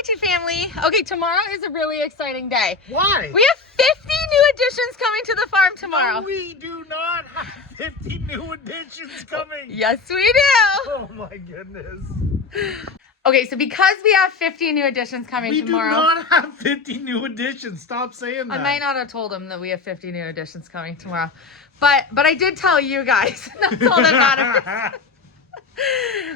KT family. Okay, tomorrow is a really exciting day. Why? We have 50 new additions coming to the farm tomorrow. No, we do not have 50 new additions coming. Yes, we do. Oh my goodness. Okay, so because we have 50 new additions coming tomorrow. We do not have 50 new additions. Stop saying that. I might not have told them that we have 50 new additions coming tomorrow. But I did tell you guys. That's all that matters.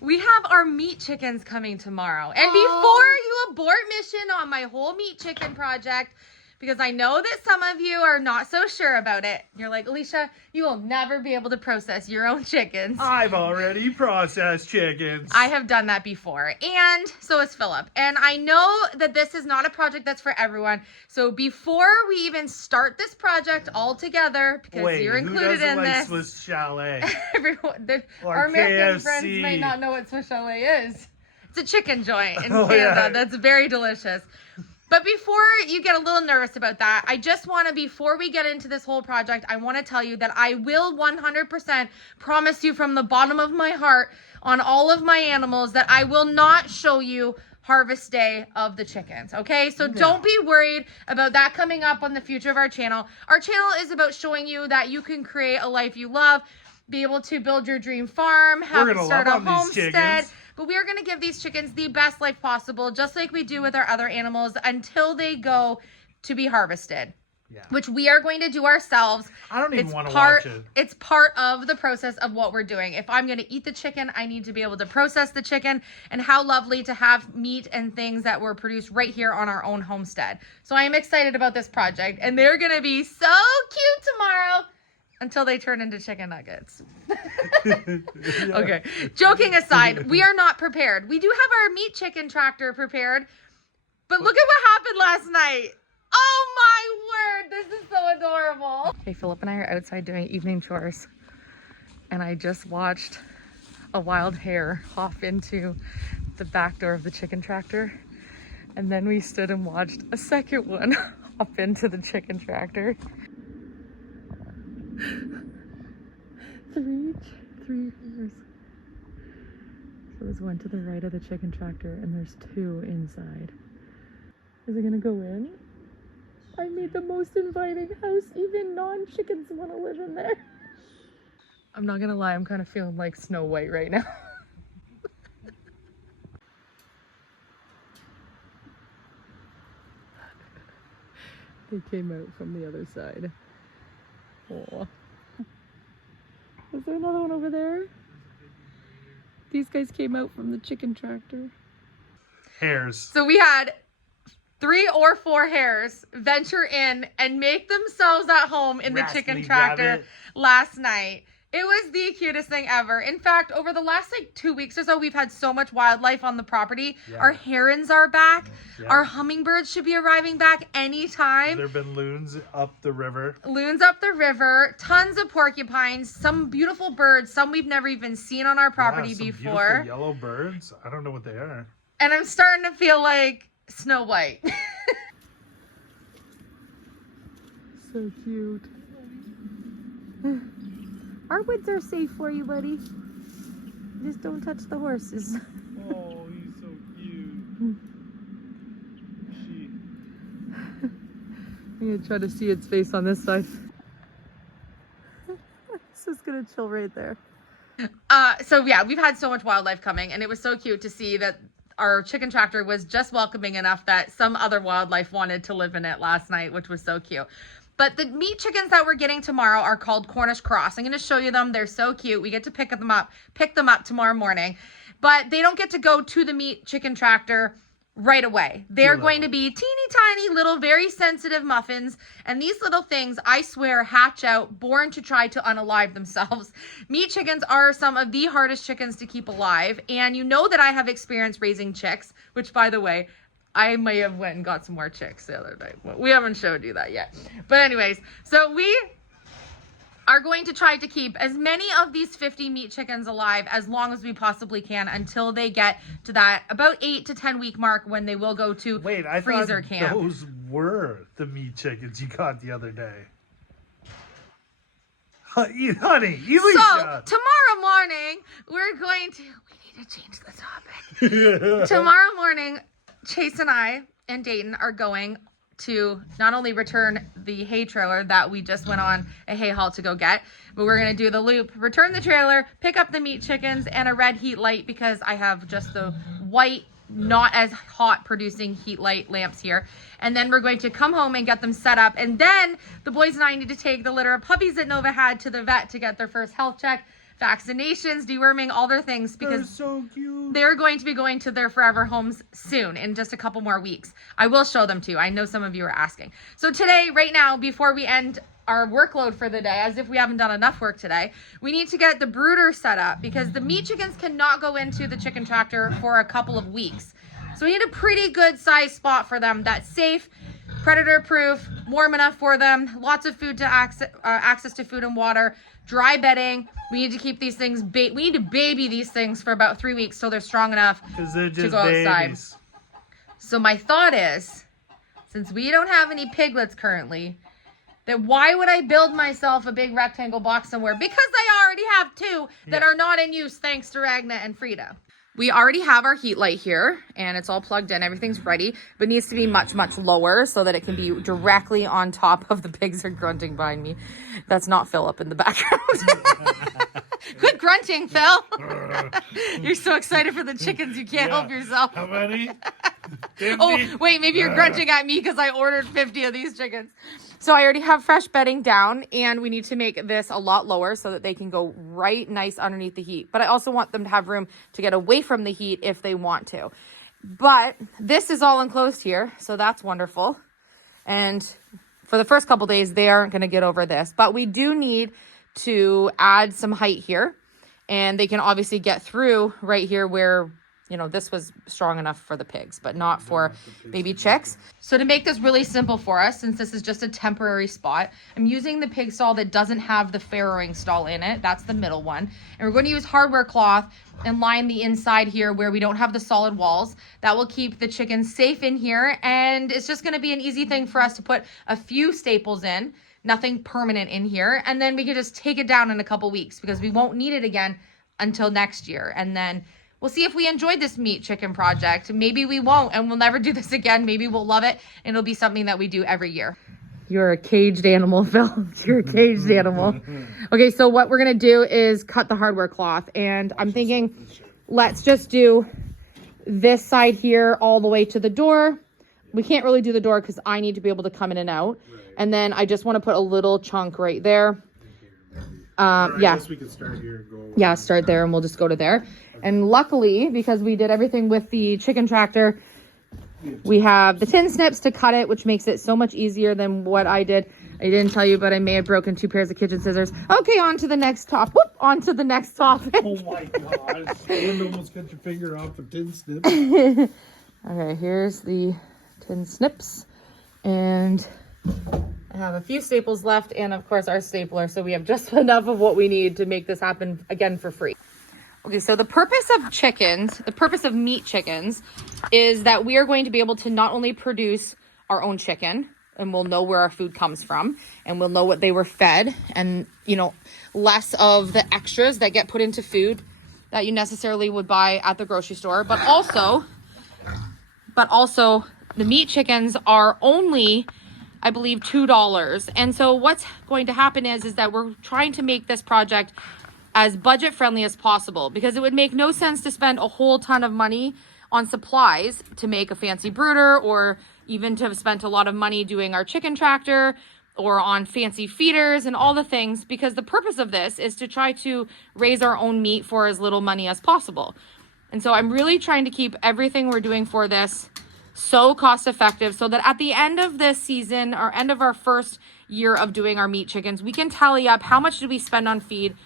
We have our meat chickens coming tomorrow. And before you abort mission on my whole meat chicken project, because I know that some of you are not so sure about it. You're like, Elysia, you will never be able to process your own chickens. I've already processed chickens. I have done that before. And so has Philip. And I know that this is not a project that's for everyone. So before we even start this project all together, because you're included in this. Swiss chalet? Everyone, Or our American KFC. friends may not know what Swiss chalet is. It's a chicken joint in Oh, Canada. yeah. That's very delicious. But before you get a little nervous about that, I just want to, before we get into this whole project, I want to tell you that I will 100% promise you from the bottom of my heart on all of my animals that I will not show you harvest day of the chickens, okay? So don't be worried about that coming up on the future of our channel. Our channel is about showing you that you can create a life you love, be able to build your dream farm, start a homestead. But we are going to give these chickens the best life possible, just like we do with our other animals, until they go to be harvested, which we are going to do ourselves. I don't even want to watch it. It's part of the process of what we're doing. If I'm going to eat the chicken, I need to be able to process the chicken, and how lovely to have meat and things that were produced right here on our own homestead. So I am excited about this project, and they're going to be so cute tomorrow. Until they turn into chicken nuggets. Okay, joking aside, we are not prepared. We do have our meat chicken tractor prepared, but look at what happened last night. Oh my word, this is so adorable. Okay, Philip and I are outside doing evening chores, and I just watched a wild hare hop into the back door of the chicken tractor, and then we stood and watched a second one hop into the chicken tractor. Three hares. So there's one to the right of the chicken tractor, and there's two inside. Is it gonna go in? I made the most inviting house. Even non-chickens want to live in there. I'm not gonna lie, I'm kind of feeling like Snow White right now. They came out from the other side. Oh. Is there another one over there? These guys came out from the chicken tractor. Hares. So we had 3 or 4 hares venture in and make themselves at home in the chicken tractor last night. It was the cutest thing ever. In fact, over the last 2 weeks or so, we've had so much wildlife on the property. Our herons are back. Our hummingbirds should be arriving back anytime. There have been loons up the river. Loons up the river. Tons of porcupines. Some beautiful birds. Some we've never even seen on our property before. Beautiful yellow birds. I don't know what they are. And I'm starting to feel like Snow White. So cute. Our woods are safe for you, buddy. Just don't touch the horses. Oh, he's so cute. I'm gonna try to see its face on this side. It's just gonna chill right there. So yeah, we've had so much wildlife coming, and it was so cute to see that our chicken tractor was just welcoming enough that some other wildlife wanted to live in it last night, which was so cute. But the meat chickens that we're getting tomorrow are called Cornish Cross. I'm going to show you them. They're so cute. We get to pick them up tomorrow morning. But they don't get to go to the meat chicken tractor right away. They're going to be teeny tiny little, very sensitive muffins. And these little things, I swear, hatch out, born to try to unalive themselves. Meat chickens are some of the hardest chickens to keep alive. And you know that I have experience raising chicks, which, by the way, I may have went and got some more chicks the other night. We haven't showed you that yet. But anyways, so we are going to try to keep as many of these 50 meat chickens alive as long as we possibly can until they get to that about 8 to 10 week mark when they will go to freezer camp. Those were the meat chickens you got the other day. Honey, Elysia. So tomorrow morning, we're going to, we need to change the topic. Tomorrow morning, Chase and I and Dayton are going to not only return the hay trailer that we just went on a hay haul to go get, but we're going to do the loop, return the trailer, pick up the meat chickens and a red heat light because I have just the white, not as hot producing heat light lamps here. And then we're going to come home and get them set up. And then the boys and I need to take the litter of puppies that Nova had to the vet to get their first health check, vaccinations, deworming, all their things, because They're so cute. they're going to be going to their forever homes soon, in just a couple more weeks. I will show them to you. I know some of you are asking. So today, right now, before we end our workload for the day, as if we haven't done enough work today, we need to get the brooder set up because the meat chickens cannot go into the chicken tractor for a couple of weeks. So we need a pretty good size spot for them that's safe, predator proof, warm enough for them, lots of food to access to food and water, dry bedding. We need to keep these things, we need to baby these things for about 3 weeks till they're strong enough They're just to go outside. babies. So my thought is, since we don't have any piglets currently, that why would I build myself a big rectangle box somewhere? Because I already have two that are not in use thanks to Ragna and Frida. We already have our heat light here and it's all plugged in. Everything's ready, but needs to be much, much lower so that it can be directly on top of the pigs are grunting behind me. That's not Phil up in the background. Good grunting, Phil. You're so excited for the chickens, you can't help yourself. How many? 50? Oh, wait, maybe you're grunting at me because I ordered 50 of these chickens. So I already have fresh bedding down and we need to make this a lot lower so that they can go right nice underneath the heat. But I also want them to have room to get away from the heat if they want to. But this is all enclosed here, so that's wonderful. And for the first couple days, they aren't going to get over this. But we do need to add some height here. And they can obviously get through right here where, you know, this was strong enough for the pigs, but not for baby chicks. So to make this really simple for us, since this is just a temporary spot, I'm using the pig stall that doesn't have the farrowing stall in it. That's the middle one. And we're going to use hardware cloth and line the inside here where we don't have the solid walls. That will keep the chickens safe in here. And it's just going to be an easy thing for us to put a few staples in, nothing permanent in here. And then we can just take it down in a couple weeks because we won't need it again until next year. And then we'll see if we enjoyed this meat chicken project. Maybe we won't and we'll never do this again. Maybe we'll love it and it'll be something that we do every year. You're a caged animal, Phil. You're a caged animal. Okay, so what we're gonna do is cut the hardware cloth. And I'm thinking, let's just do this side here all the way to the door. We can't really do the door because I need to be able to come in and out. And then I just want to put a little chunk right there. I Yeah. guess we could start here and go. Yeah, start there and we'll just go to there. And luckily, because we did everything with the chicken tractor, we have the tin snips to cut it, which makes it so much easier than what I did. I didn't tell you, but I may have broken 2 pairs of kitchen scissors. Okay, on to the next top. Whoop, on to the next topic. Oh my gosh. You almost cut your finger off the tin snip. Okay, here's the tin snips. And I have a few staples left and of course our stapler. So we have just enough of what we need to make this happen again for free. Okay, so the purpose of chickens, the purpose of meat chickens is that we are going to be able to not only produce our own chicken and we'll know where our food comes from and we'll know what they were fed and, you know, less of the extras that get put into food that you necessarily would buy at the grocery store, but also the meat chickens are only, I believe, $2. And so what's going to happen is that we're trying to make this project as budget friendly as possible because it would make no sense to spend a whole ton of money on supplies to make a fancy brooder or even to have spent a lot of money doing our chicken tractor or on fancy feeders and all the things, because the purpose of this is to try to raise our own meat for as little money as possible. And so I'm really trying to keep everything we're doing for this so cost effective so that at the end of this season or end of our first year of doing our meat chickens, we can tally up how much did we spend on feed,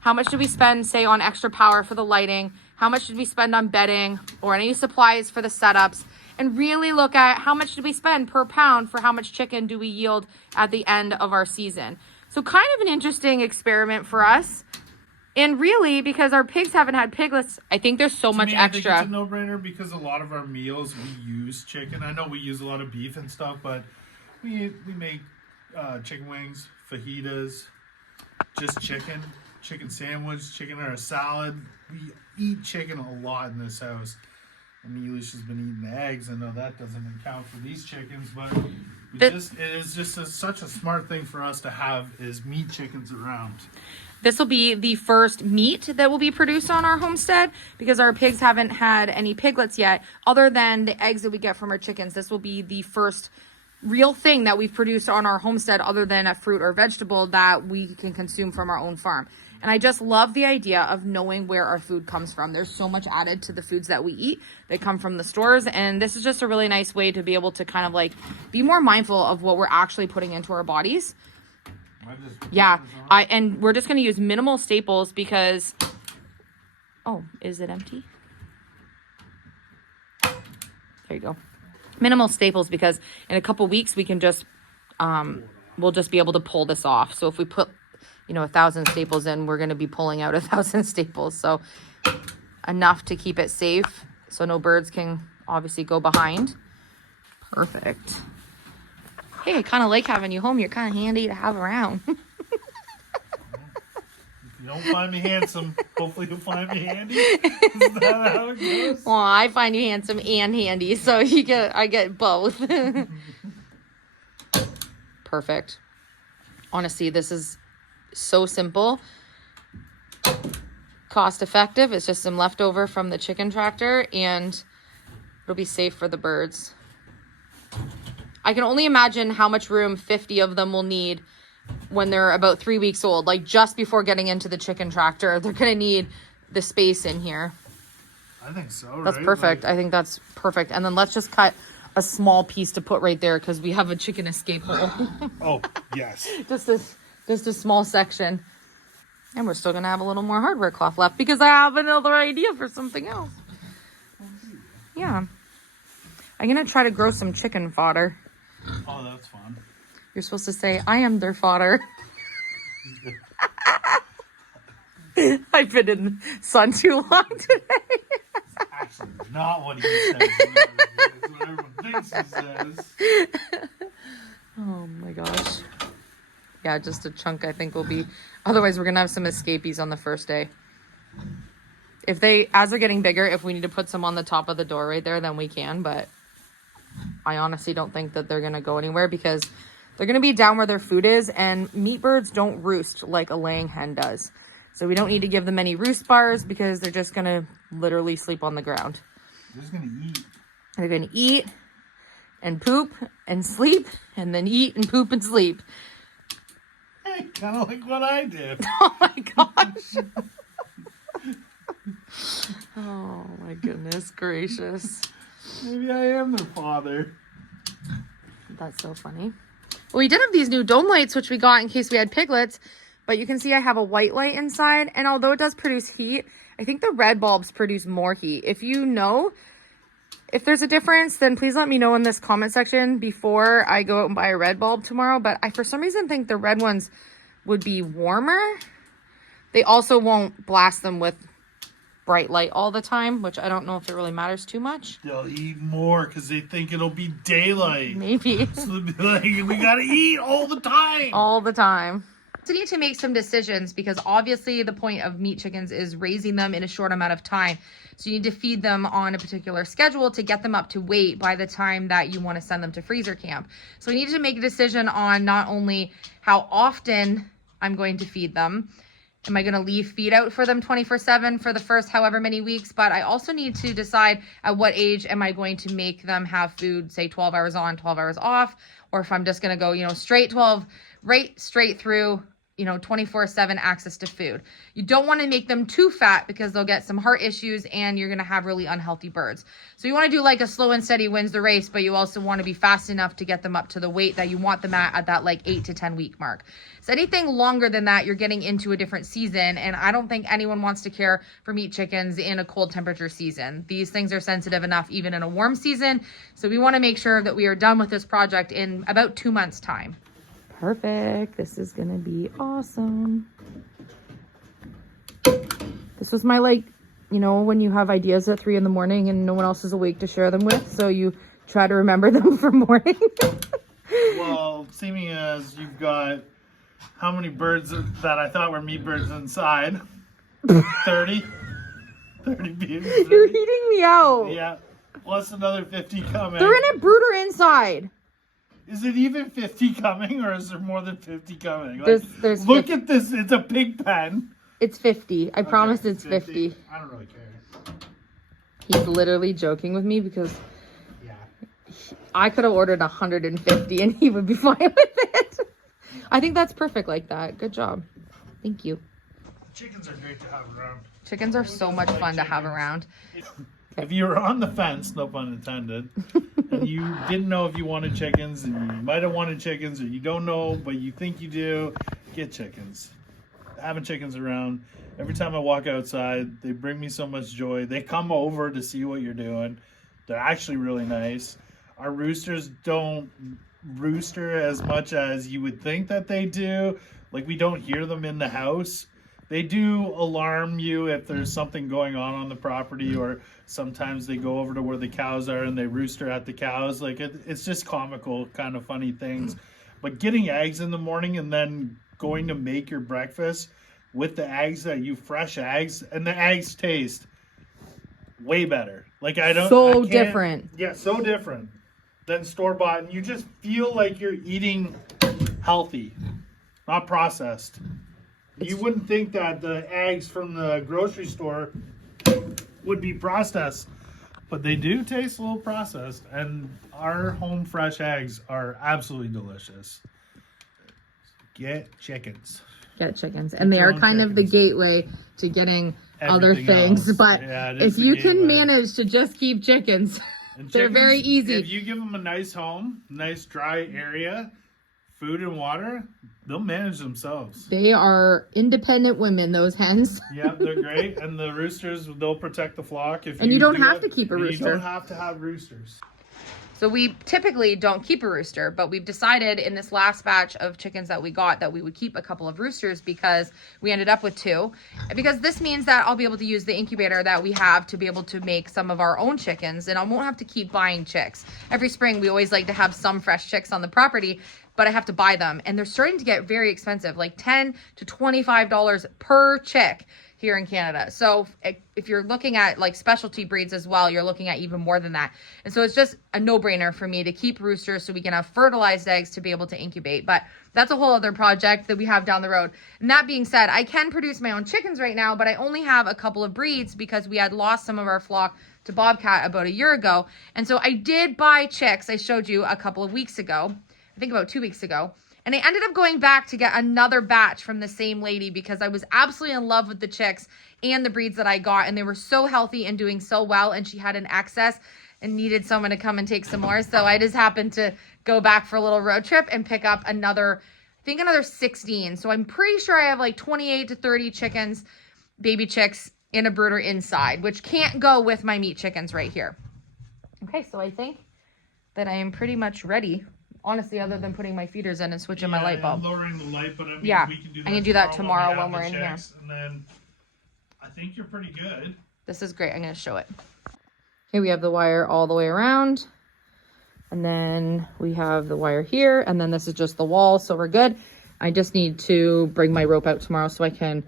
how much did we spend, say, on extra power for the lighting, how much did we spend on bedding or any supplies for the setups, and really look at how much did we spend per pound for how much chicken do we yield at the end of our season. So kind of an interesting experiment for us. And really, because our pigs haven't had piglets, I think there's so much extra. I think it's a no-brainer because a lot of our meals we use chicken. I know we use a lot of beef and stuff, but we make chicken wings, fajitas, just chicken sandwich, chicken or a salad. We eat chicken a lot in this house. And Elysia's been eating the eggs. I know that doesn't account for these chickens, but it is just such a smart thing for us to have is meat chickens around. This will be the first meat that will be produced on our homestead because our pigs haven't had any piglets yet. Other than the eggs that we get from our chickens, this will be the first real thing that we've produced on our homestead other than a fruit or vegetable that we can consume from our own farm. And I just love the idea of knowing where our food comes from. There's so much added to the foods that we eat that come from the stores. And this is just a really nice way to be able to kind of like be more mindful of what we're actually putting into our bodies. Yeah, and we're just going to use minimal staples because, oh, is it empty? There you go. Minimal staples because in a couple weeks we can just, we'll just be able to pull this off. So if we put, 1,000 staples in, we're going to be pulling out 1,000 staples. So enough to keep it safe so no birds can obviously go behind. Perfect. Hey, I kind of like having you home. You're kind of handy to have around. If you don't find me handsome, hopefully you'll find me handy. Is that how it goes? Well, I find you handsome and handy, so I get both. Perfect. Honestly, this is so simple. Cost effective. It's just some leftover from the chicken tractor, and it'll be safe for the birds. I can only imagine how much room 50 of them will need when they're about 3 weeks old. Like just before getting into the chicken tractor, they're going to need the space in here. I think so, That's perfect. I think that's perfect. And then let's just cut a small piece to put right there because we have a chicken escape hole. Oh, yes. Just a small section. And we're still going to have a little more hardware cloth left because I have another idea for something else. Yeah. I'm going to try to grow some chicken fodder. Oh, that's fun. You're supposed to say, I am their fodder. I've been in the sun too long today. That's actually not what he says. It's what everyone thinks he says. Oh my gosh. Yeah, just a chunk I think will be. Otherwise, we're going to have some escapees on the first day. As they're getting bigger, if we need to put some on the top of the door right there, then we can. But I honestly don't think that they're going to go anywhere because they're going to be down where their food is. And meat birds don't roost like a laying hen does. So we don't need to give them any roost bars because they're just going to literally sleep on the ground. They're just going to eat. They're going to eat and poop and sleep and then eat and poop and sleep. Hey, kind of like what I did. Oh my gosh. Oh my goodness gracious. Maybe I am their father. That's so funny. Well, we did have these new dome lights, which we got in case we had piglets. But you can see I have a white light inside. And although it does produce heat, I think the red bulbs produce more heat. If you know if there's a difference, then please let me know in this comment section before I go out and buy a red bulb tomorrow. But I, for some reason, think the red ones would be warmer. They also won't blast them with bright light all the time, which I don't know if it really matters too much. They'll eat more because they think it'll be daylight. Maybe. So they'll be like, we gotta eat all the time. All the time. So we need to make some decisions because obviously the point of meat chickens is raising them in a short amount of time. So you need to feed them on a particular schedule to get them up to weight by the time that you want to send them to freezer camp. So we need to make a decision on not only how often I'm going to feed them. Am I going to leave feed out for them 24/7 for the first however many weeks? But I also need to decide at what age am I going to make them have food, say 12 hours on, 12 hours off, or if I'm just going to go, straight 12, right straight through, 24/7 access to food. You don't want to make them too fat because they'll get some heart issues and you're going to have really unhealthy birds. So you want to do like a slow and steady wins the race, but you also want to be fast enough to get them up to the weight that you want them at that like 8 to 10 week mark. So anything longer than that, you're getting into a different season. And I don't think anyone wants to care for meat chickens in a cold temperature season. These things are sensitive enough even in a warm season. So we want to make sure that we are done with this project in about 2 months' time. Perfect. This is going to be awesome. This was my, when you have ideas at 3 in the morning and no one else is awake to share them with. So you try to remember them for morning. Well, seeming as you've got how many birds that I thought were meat birds inside? 30? 30 bees? 30? You're eating me out. Yeah. Plus another 50 coming. They're in a brooder inside. Is it even 50 coming, or is there more than 50 coming? Like, There's look 50. at this. It's a pig pen. It's 50. I promise it's 50. I don't really care. He's literally joking with me because Yeah. I could have ordered 150 and he would be fine with it. I think that's perfect like that. Good job. Thank you. Chickens are great to have around. Chickens are so much fun to have around. If you were on the fence, no pun intended, and you didn't know if you wanted chickens, and you might have wanted chickens, or you don't know, but you think you do, get chickens. Having chickens around, every time I walk outside, they bring me so much joy. They come over to see what you're doing. They're actually really nice. Our roosters don't rooster as much as you would think that they do. Like, we don't hear them in the house. They do alarm you if there's something going on the property, or sometimes they go over to where the cows are and they rooster at the cows. Like, it's just comical, kind of funny things. But getting eggs in the morning and then going to make your breakfast with the eggs, fresh eggs, and the eggs taste way better. Like, Different. Yeah, so different than store-bought. And you just feel like you're eating healthy, not processed. You wouldn't think that the eggs from the grocery store would be processed, but they do taste a little processed, and our home fresh eggs are absolutely delicious. Get chickens. Get chickens. And they are kind of the gateway to getting other Everything things. else. But Yeah, it is if the you can gateway. manage to just keep chickens, And they're very easy. If you give them a nice home, nice dry area, food and water, they'll manage themselves. They are independent women, those hens. Yeah, they're great. And the roosters, they'll protect the flock. And you don't have to keep a rooster. You don't have to have roosters. So we typically don't keep a rooster, but we've decided in this last batch of chickens that we got that we would keep a couple of roosters because we ended up with 2. Because this means that I'll be able to use the incubator that we have to be able to make some of our own chickens, and I won't have to keep buying chicks. Every spring we always like to have some fresh chicks on the property, but I have to buy them, and they're starting to get very expensive, like $10 to $25 per chick here in Canada. So if you're looking at like specialty breeds as well, you're looking at even more than that. And so it's just a no-brainer for me to keep roosters so we can have fertilized eggs to be able to incubate. But that's a whole other project that we have down the road. And that being said, I can produce my own chickens right now, but I only have a couple of breeds because we had lost some of our flock to bobcat about a year ago. And so I did buy chicks. I showed you a couple of weeks ago, I think about 2 weeks ago. And I ended up going back to get another batch from the same lady because I was absolutely in love with the chicks and the breeds that I got. And they were so healthy and doing so well. And she had an excess and needed someone to come and take some more. So I just happened to go back for a little road trip and pick up another 16. So I'm pretty sure I have like 28 to 30 chickens, baby chicks in a brooder inside, which can't go with my meat chickens right here. Okay, so I think that I am pretty much ready. Honestly, other than putting my feeders in and switching my light bulb. Lowering the light, but I mean, Yeah, we can do that. I can do that we tomorrow have when the we're in here. chicks, and then I think you're pretty good. This is great. I'm going to show it. Okay, we have the wire all the way around. And then we have the wire here. And then this is just the wall, so we're good. I just need to bring my rope out tomorrow so I can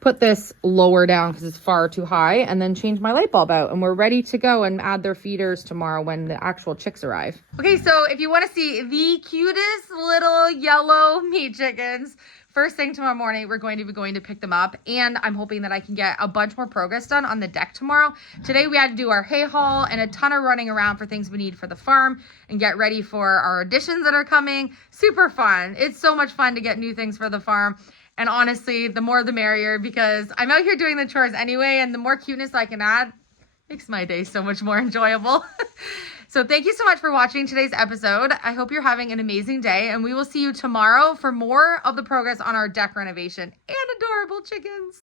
put this lower down because it's far too high, and then change my light bulb out, and we're ready to go and add their feeders tomorrow when the actual chicks arrive. Okay, so if you want to see the cutest little yellow meat chickens, first thing tomorrow morning, we're going to be going to pick them up, and I'm hoping that I can get a bunch more progress done on the deck tomorrow. Today we had to do our hay haul and a ton of running around for things we need for the farm and get ready for our additions that are coming. Super fun. It's so much fun to get new things for the farm. And honestly, the more the merrier, because I'm out here doing the chores anyway, and the more cuteness I can add makes my day so much more enjoyable. So thank you so much for watching today's episode. I hope you're having an amazing day, and we will see you tomorrow for more of the progress on our deck renovation and adorable chickens.